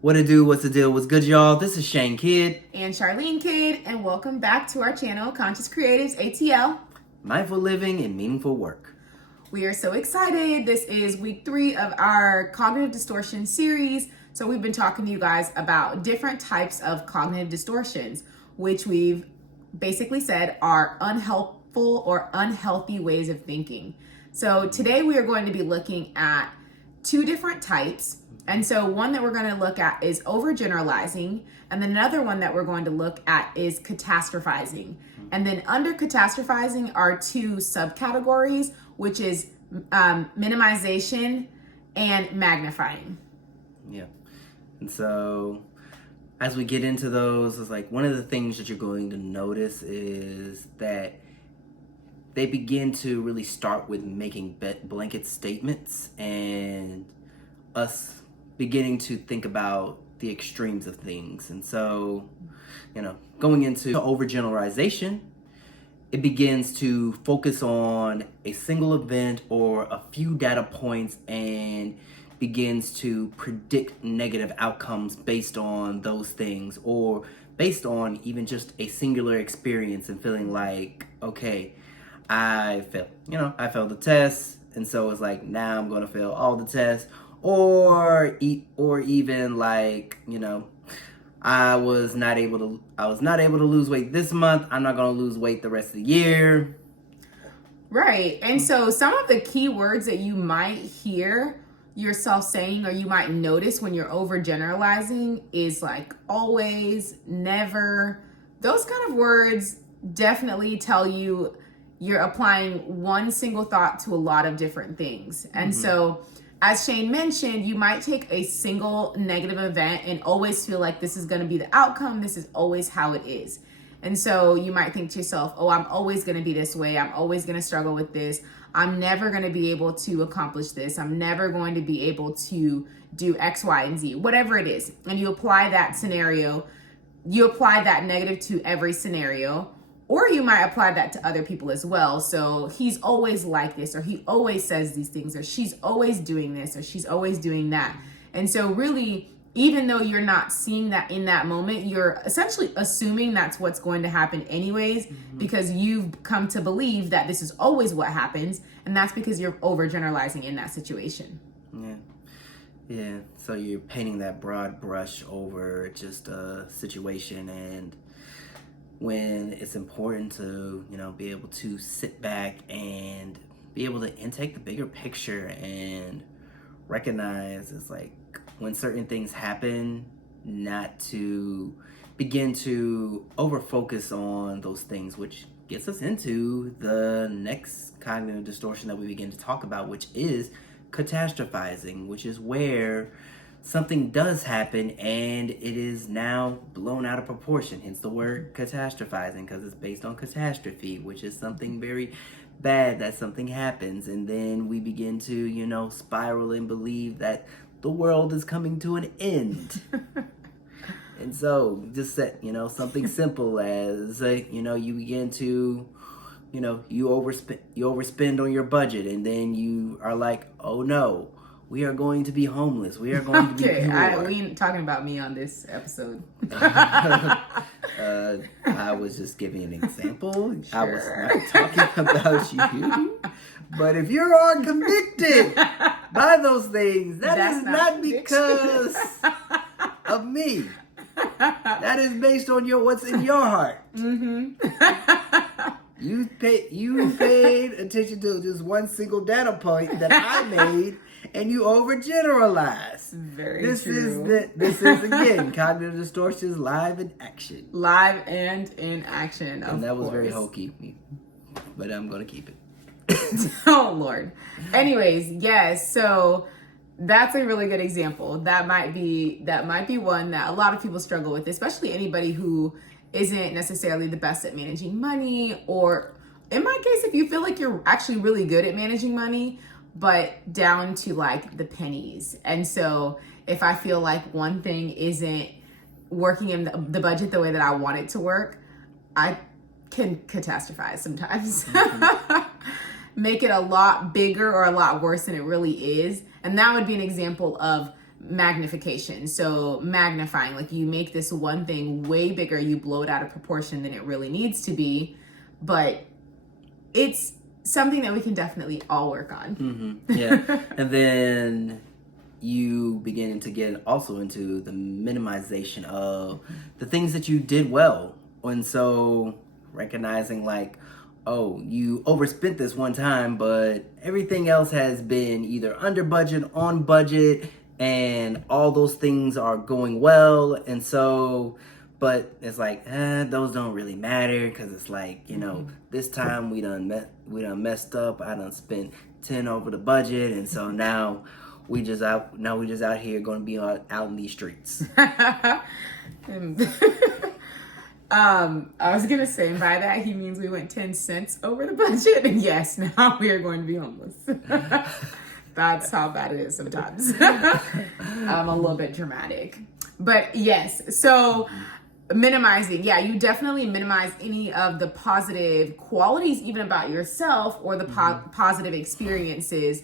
What to do, what's the deal, what's good, y'all? This is Shane Kidd. And Charlene Kidd, and welcome back to our channel, Conscious Creatives ATL. Mindful living and meaningful work. We are so excited. This is week 3 of our cognitive distortion series. So we've been talking to you guys about different types of cognitive distortions, which we've basically said are unhelpful or unhealthy ways of thinking. So today we are going to be looking at 2 different types. And so one that we're going to look at is overgeneralizing, and then another one that we're going to look at is catastrophizing. And then under catastrophizing are 2 subcategories, which is minimization and magnifying. Yeah. And so as we get into those, it's like one of the things that you're going to notice is that they begin to really start with making blanket statements and us beginning to think about the extremes of things. And so, going into overgeneralization, it begins to focus on a single event or a few data points and begins to predict negative outcomes based on those things, or based on even just a singular experience and feeling like, okay, I failed the test, and so it's like, now I'm going to fail all the tests. Or even like, I was not able to lose weight this month. I'm not going to lose weight the rest of the year. Right. And so some of the key words that you might hear yourself saying, or you might notice when you're overgeneralizing, is like always, never. Those kind of words definitely tell you you're applying one single thought to a lot of different things. And so, as Shane mentioned, you might take a single negative event and always feel like this is going to be the outcome. This is always how it is. And so you might think to yourself, oh, I'm always going to be this way. I'm always going to struggle with this. I'm never going to be able to accomplish this. I'm never going to be able to do X, Y, and Z, whatever it is. And you apply that scenario, you apply that negative to every scenario. Or you might apply that to other people as well. So he's always like this, or he always says these things, or she's always doing this, or she's always doing that. And so really, even though you're not seeing that in that moment, you're essentially assuming that's what's going to happen anyways, because you've come to believe that this is always what happens. And that's because you're overgeneralizing in that situation. Yeah. So you're painting that broad brush over just a situation, and when it's important to, be able to sit back and be able to intake the bigger picture and recognize it's like when certain things happen, not to begin to over focus on those things, which gets us into the next cognitive distortion that we begin to talk about, which is catastrophizing, which is where something does happen and it is now blown out of proportion. Hence the word catastrophizing, because it's based on catastrophe, which is something very bad, that something happens. And then we begin to, spiral and believe that the world is coming to an end. And so just set, something simple as, you begin to, you overspend on your budget, and then you are like, oh no, we are going to be homeless. We are going to be poor. We ain't talking about me on this episode. I was just giving an example. Sure. I was not talking about you. But if you are convicted by those things, that's not because of me. That is based on what's in your heart. You paid attention to just one single data point that I made, and you overgeneralize. This true. This is again cognitive distortions live in action. Live and in action. And that was very hokey, but I'm gonna keep it. Oh Lord. Anyways, yes. So that's a really good example. That might be one that a lot of people struggle with, especially anybody who isn't necessarily the best at managing money, or in my case, if you feel like you're actually really good at managing money, but down to like the pennies. And so if I feel like one thing isn't working in the budget the way that I want it to work, I can catastrophize sometimes. Make it a lot bigger or a lot worse than it really is. And that would be an example of magnification. So magnifying, like you make this one thing way bigger, you blow it out of proportion than it really needs to be, but it's something that we can definitely all work on. Yeah. And then you begin to get also into the minimization of the things that you did well. And so recognizing like, oh, you overspent this one time, but everything else has been either under budget, on budget, and all those things are going well. And so, but it's like, those don't really matter because it's like, you know, this time we done messed up. I done spent 10 over the budget, and so now we just out here going to be out in these streets. I was gonna say, by that he means we went 10 cents over the budget, and yes, now we are going to be homeless. That's how bad it is sometimes. I'm a little bit dramatic, but yes. So minimizing, yeah, you definitely minimize any of the positive qualities, even about yourself, or the positive experiences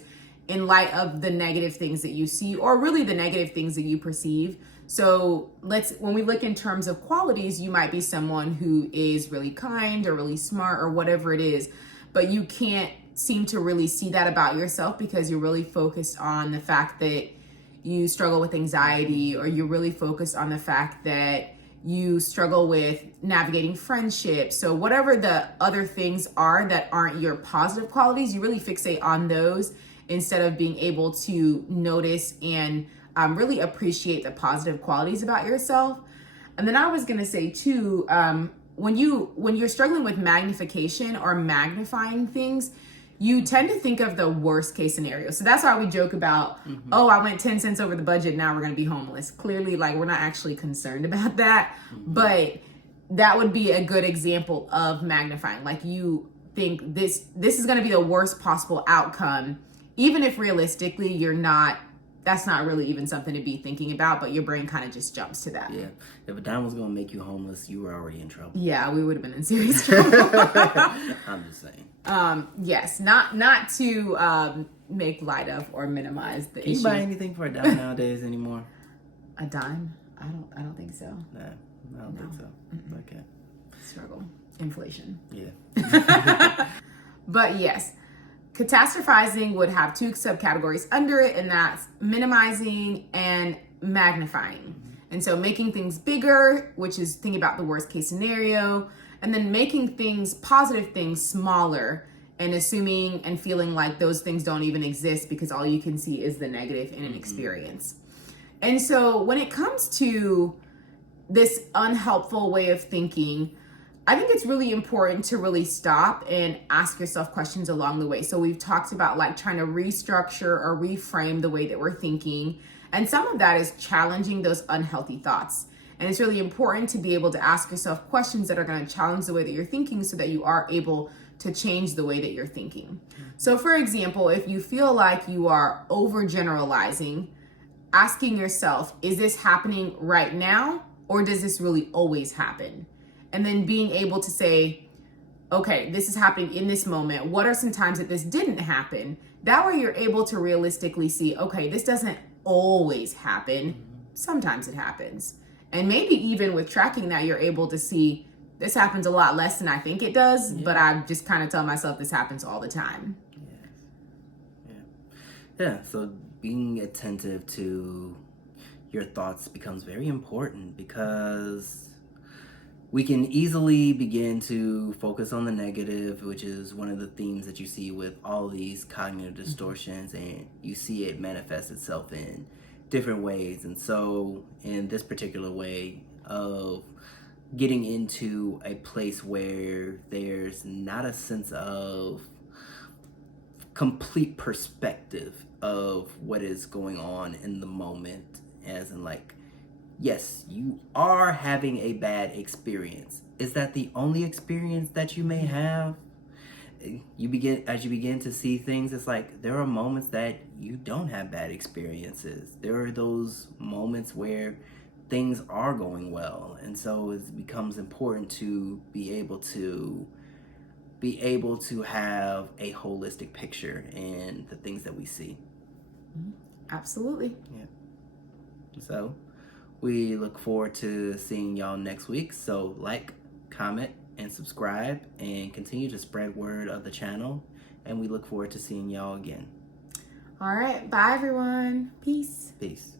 in light of the negative things that you see, or really the negative things that you perceive. So when we look in terms of qualities, you might be someone who is really kind or really smart or whatever it is, but you can't seem to really see that about yourself because you're really focused on the fact that you struggle with anxiety, or you're really focused on the fact that you struggle with navigating friendships. So whatever the other things are that aren't your positive qualities, you really fixate on those instead of being able to notice and really appreciate the positive qualities about yourself. And then I was gonna say too, when you're struggling with magnification or magnifying things, you tend to think of the worst case scenario. So that's why we joke about, oh, I went 10 cents over the budget, now we're gonna be homeless. Clearly, like, we're not actually concerned about that, but that would be a good example of magnifying. Like, you think this is gonna be the worst possible outcome, even if realistically that's not really even something to be thinking about, but your brain kind of just jumps to that. Yeah. If a dime was going to make you homeless, you were already in trouble. Yeah, we would have been in serious trouble. I'm just saying. Yes, not to make light of or minimize the issue. Can you buy anything for a dime nowadays anymore? A dime? I don't think so. Nah, I don't think so. Okay. Struggle. Inflation. Yeah. But yes. Catastrophizing would have two subcategories under it, and that's minimizing and magnifying. And so making things bigger, which is thinking about the worst case scenario, and then making positive things smaller, and assuming and feeling like those things don't even exist because all you can see is the negative in an experience. And so when it comes to this unhelpful way of thinking, I think it's really important to really stop and ask yourself questions along the way. So we've talked about like trying to restructure or reframe the way that we're thinking. And some of that is challenging those unhealthy thoughts. And it's really important to be able to ask yourself questions that are going to challenge the way that you're thinking so that you are able to change the way that you're thinking. So for example, if you feel like you are overgeneralizing, asking yourself, is this happening right now, or does this really always happen? And then being able to say, okay, this is happening in this moment. What are some times that this didn't happen? That way you're able to realistically see, okay, this doesn't always happen. Sometimes it happens. And maybe even with tracking that, you're able to see this happens a lot less than I think it does, but I just kind of tell myself this happens all the time. Yeah, so being attentive to your thoughts becomes very important because we can easily begin to focus on the negative, which is one of the themes that you see with all these cognitive distortions, and you see it manifest itself in different ways. And so in this particular way of getting into a place where there's not a sense of complete perspective of what is going on in the moment, as in like, yes, you are having a bad experience. Is that the only experience that you may have? As you begin to see things, it's like there are moments that you don't have bad experiences. There are those moments where things are going well. And so it becomes important to be able to have a holistic picture in the things that we see. Absolutely. Yeah. So we look forward to seeing y'all next week. So like, comment, and subscribe, and continue to spread word of the channel. And we look forward to seeing y'all again. All right. Bye, everyone. Peace. Peace.